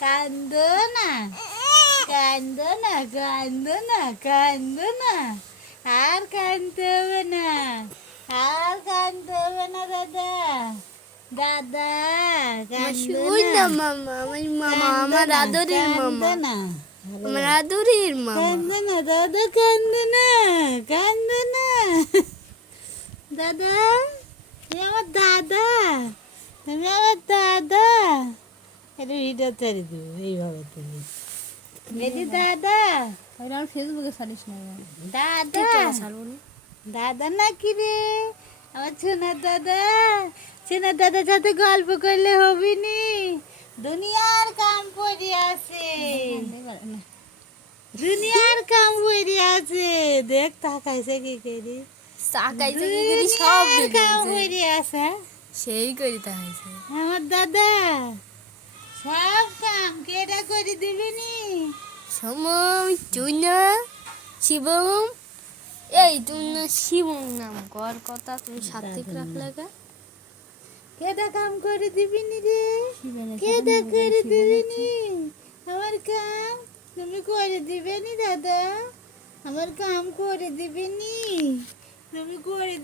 কান্দো না, কান্দো না, কান্দো না, কান্দো না, আর কান্দতে হবে না, আর কান্দতে হবে না দাদা, দাদা কান্দো ওই না, না মামা, আমার মামা, কান্দো আমার না, আদরের কান্দো মামা, না, আমার আদরের মামা। কান্দো না দাদা, কান্দো না, কান্দো না, দাদা তুমি আমার দাদা, তুমি আমার দাদা, এটা ভিডিও ছেড়ে দেবো এইভাবে তুমি মেদি দাদা, আমার ফেসবুকে ছাড়িস না, দাদা ছাড়বো না। দাদা নাকি রে আমার সোনার দাদা, সোনার দাদার সাথে গল্প করলে হবি নি, দুনিয়ার কাম পড়ে আছে, দুনিয়ার কাম পড়ে আছে, দেখ তাকাইছে কি করি, তাকাইছে কি করি সব দুনিয়ার কাম দেখেছে, পড়ে আছে, সেই করি তাকাইছে। আমার দাদা সব কাম কেডা করে দিবি নি, সমম তুই না শিবম, এই তুই না শিবম নাম কর কথা, তুমি সাত্বিক রাখলে গা। কেডা কাম করে দিবি নি রে, কেডা করে দিবি নি, আমার কাম তুমি করে দিবে নি দাদা, আমার কাম করে দিবি নি, তুমি করে